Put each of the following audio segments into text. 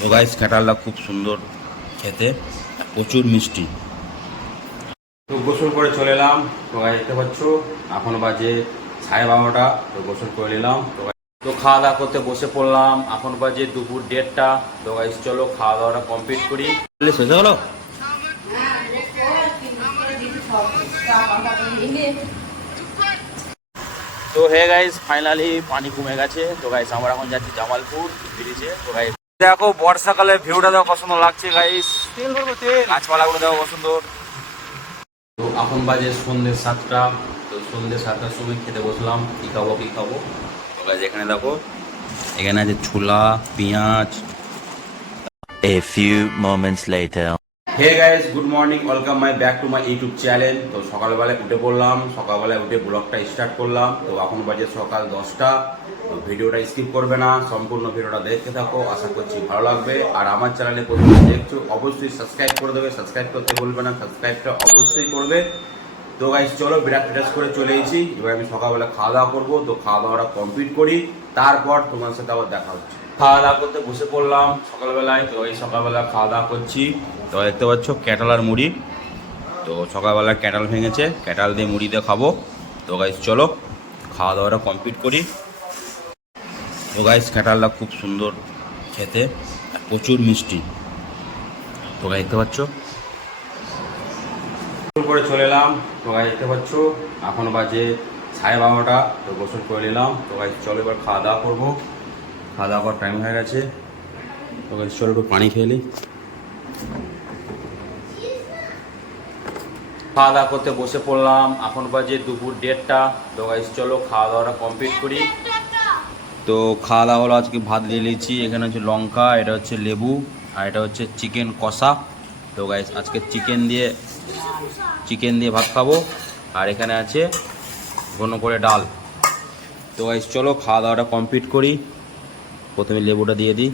তো গাইস কাঁঠালটা খুব সুন্দর খেতে প্রচুর মিষ্টি। তো গোসল করে চলে এলাম তো গাইস দেখতে পাচ্ছ এখন বাজে সাড়ে বারোটা তো গোসল করে নিলাম তো তো খাওয়া দাওয়া করতে বসে পড়লাম এখন বাজে দুপুর দেড়টা তো গাইস চলো খাওয়া দাওয়াটা কমপ্লিট করি হয়ে গেলো তো হে গাইস ফাইনালি পানি কমে গেছে তো গাইস আমরা এখন যাচ্ছি জামালপুর ব্রিজে তো গাইস দেখো বর্ষাকালে ভিউটা দেখো কত সুন্দর লাগছে গাইস তেল ভরবো তেল। গাছপালাগুলো দেখো কত সুন্দর। তো এখন বাজে সন্ধ্যে সাতটা তো সন্ধ্যে সাতটার সময় খেতে বসলাম কি খাব কি খাব? তো এখানে দেখো এখানে আছে ছোলা পেঁয়াজ। A few moments later. Hey guys good morning welcome my back to my YouTube channel তো সকালবেলায় উঠে পড়লাম সকালবেলায় উঠে ব্লগটা স্টার্ট করলাম। তো এখন বাজে সকাল দশটা। ভিডিওটা স্কিপ করবে না, সম্পূর্ণ ভিডিওটা দেখতে থাকো, আশা করছি ভালো লাগবে। আর আমার চ্যানেলে প্রথমে দেখছ, অবশ্যই সাবস্ক্রাইব করে দেবে। সাবস্ক্রাইব করতে বলবে না সাবস্ক্রাইবটা অবশ্যই করবে। তো গাইস চলো বিরাট ফিটাস করে চলে এসেছি। এবার আমি সকালবেলা খাওয়া দাওয়া করব। তো খাওয়া দাওয়াটা কমপ্লিট করি। তারপর তোমার সাথে আবার দেখা হচ্ছে। খাওয়া দাওয়া করতে বসে পড়লাম সকালবেলায়। তো এই সকালবেলা খাওয়া দাওয়া করছি। তো দেখতে পাচ্ছ ক্যাটাল আর মুড়ি। তো সকালবেলা ক্যাটাল ভেঙেছে। ক্যাটাল দিয়ে মুড়ি দিয়ে খাব। তো গাইস চলো খাওয়া দাওয়াটা কমপ্লিট করি। তো গাইস ক্যাটালটা খুব সুন্দর খেতে প্রচুর মিষ্টি। তো গাইস দেখতে পাচ্ছ? করে চলে এলাম, তো গাই দেখতে পাচ্ছ? এখন বাজে সাড়ে বারোটা, তো গোসল করে নিলাম। তো গাই চলো এবার খাওয়া দাওয়া করব। খাওয়া দাওয়া করার টাইম হয়ে গেছে। তো গাই চলো একটু পানি খেয়ে খাওয়া দাওয়া করতে বসে পড়লাম। এখন বাজে দুপুর দেড়টা। তো গাইস চলো খাওয়া দাওয়াটা কমপ্লিট করি। তো খাওয়া দাওয়া হলো আজকে ভাত দিয়ে নিয়েছি এখানে হচ্ছে লঙ্কা, এটা হচ্ছে লেবু, আর এটা হচ্ছে চিকেন কষা। তো গাইস আজকে চিকেন দিয়ে চিকেন দিয়ে ভাত খাব। আর এখানে আছে ঘন করে ডাল। তো গাইস চলো খাওয়া দাওয়াটা কমপ্লিট করি। প্রথমে লেবুটা দিয়ে দিই।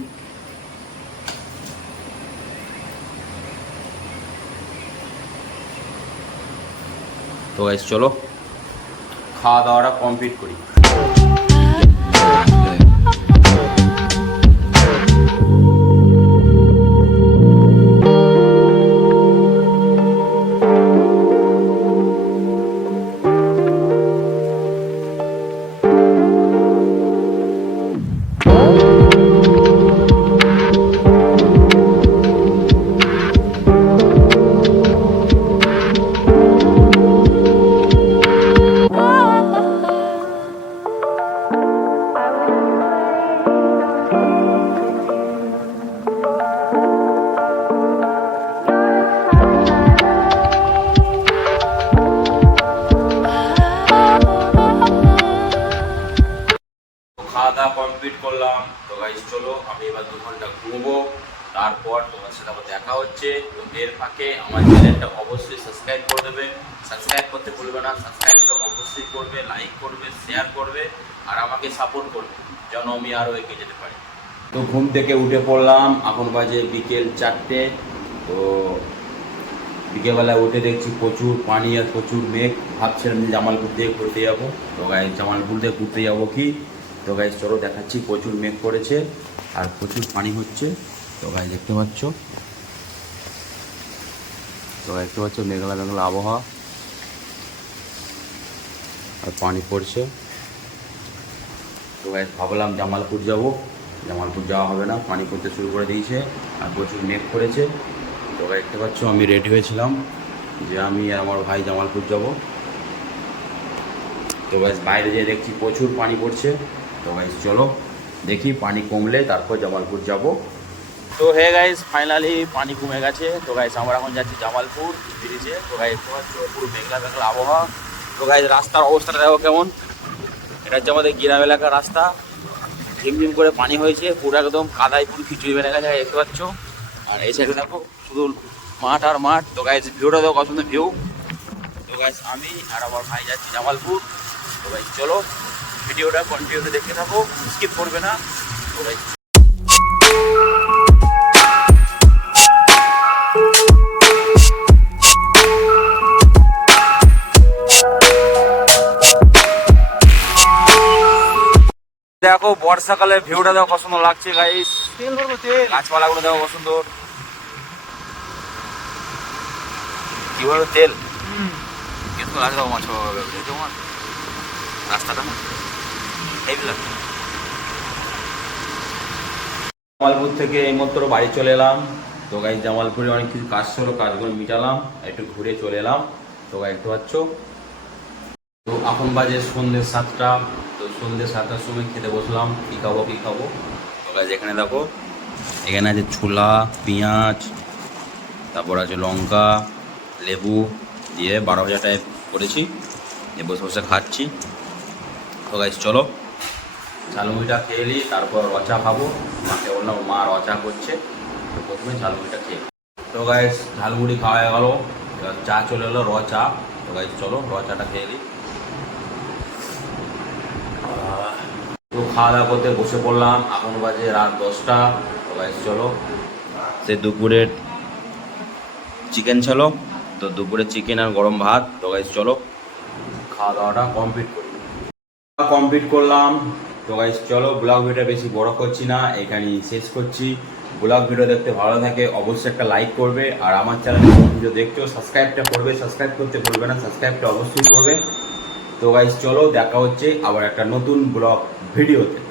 তো গাইস চলো খাওয়া দাওয়াটা কমপ্লিট করি। গাইস চলো, আমি এবার দু ঘণ্টা ঘুমবো। তারপর তোমার সাথে আবার দেখা হচ্ছে। তো এর ফাঁকে আমার চ্যানেলটা অবশ্যই সাবস্ক্রাইব করে দেবে। সাবস্ক্রাইব করতে ভুলবে না। সাবস্ক্রাইবটা অবশ্যই করবে লাইক করবে শেয়ার করবে, আর আমাকে সাপোর্ট করবে, যেন আমি আরও এগিয়ে যেতে পারি। তো ঘুম থেকে উঠে পড়লাম। এখন বাজে বিকেল চারটে। তো বিকেলবেলায় উঠে দেখছি প্রচুর পানি আর প্রচুর মেঘ। ভাবছিলাম জামালপুর দিয়ে ঘুরতে যাব। তো জামালপুর দিয়ে ঘুরতে যাব কি? তো গাই চলো দেখাচ্ছি, প্রচুর মেঘ পড়েছে আর প্রচুর পানি হচ্ছে। তো গাই দেখতে পাচ্ছ? তো দেখতে পাচ্ছ মেঘলা মেঘলা আবহাওয়া। আর পানি পড়ছে। তো গাই ভাবলাম জামালপুর যাব। জামালপুর যাওয়া হবে না, পানি পড়তে শুরু করে দিয়েছে আর প্রচুর মেঘ পড়েছে তো গাই দেখতে পাচ্ছ, আমি রেডি হয়েছিলাম যে আমি আর আমার ভাই জামালপুর যাব। তো বাইরে যেয়ে দেখছি প্রচুর পানি পড়ছে। তো গাইস চলো দেখি পানি কমলে তারপর জামালপুর যাব। তো হে গাইস ফাইনালি পানি কমে গেছে। তো গাইস আমরা এখন যাচ্ছি জামালপুর, ব্রিজে। তো পাচ্ছ, পুরো মেঘলা মেঘলা আবহাওয়া। তো গাইস রাস্তার অবস্থাটা দেখো কেমন। এটা হচ্ছে আমাদের গ্রাম এলাকার রাস্তা। ঝিমঝিম করে পানি হয়েছে, পুরো একদম কাদায় পুরো খিচুড়ি বেড়ে গেছে, দেখতে পাচ্ছ। আর এই সাইডে দেখো, শুধু মাঠ আর মাঠ। তো গাইস ভিউটা দেখো কত ভিউ তো গাইস আমি আর আমার ভাই যাচ্ছি জামালপুর। তো গাইস চলো। ভিডিওটা কন্টিনিউ দেখতে থাকো স্কিপ করবে না। দেখো দেখো বর্ষাকালে ভিউটা দেখো কত সুন্দর লাগছে গাইস গাছপালাগুলো দেখো কত সুন্দর। কি বলব তেল? কিন্তু গাছ দেখো মাছ দেখো রাস্তাটা না? জামালপুর থেকে এই এইমাত্র বাড়ি চলে এলাম। তো গাই জামালপুরে অনেক কিছু কাজ ছিল, কাজগুলো মিটালাম, একটু ঘুরে চলে এলাম। তো গাই দেখতে পাচ্ছ? তো এখন বাজে সন্ধ্যে সাতটা। তো সন্ধ্যে সাতটার সময় খেতে বসলাম, কী খাব কী খাব? তো গাছ এখানে দেখো, এখানে আছে ছোলা, পেঁয়াজ, তারপর আছে লঙ্কা, লেবু দিয়ে বারো হাজার টাইপ করেছি। বসে বসে খাচ্ছি। তো গাইজ চলো। ঝালমুড়িটা খেয়ে নিই তারপর রচা খাব। মাকে বললাম মা রচা করছে। তো প্রথমে ঝালমুড়িটা খেয়ে। তো গাইজ ঝালমুড়ি খাওয়া গেলো। এবার চা চলে এলো র চা তো গাইজ চলো রচাটা খেয়ে নিই। তো খাওয়া দাওয়া করতে বসে পড়লাম। এখন বাজে রাত দশটা। তো গাইজ চলো। সে দুপুরের চিকেন ছিল। তো দুপুরে চিকেন আর গরম ভাত। তো গাইজ চলো। খাওয়া দাওয়াটা কমপ্লিট করি। কমপ্লিট করলাম। তো গাইজ চলো ব্লগ ভিডিও বেশি বড় করছি না, এখানেই শেষ করছি। ব্লগ ভিডিও দেখতে ভালো থাকে, অবশ্যই একটা লাইক করবে, আর আমার চ্যানেলে ভিডিও দেখছ সাবস্ক্রাইবটা করবে সাবস্ক্রাইব করতে ভুলবে না সাবস্ক্রাইবটা অবশ্যই করবে। তো গাইজ চলো দেখা হচ্ছে আবার একটা নতুন ব্লগ ভিডিওতে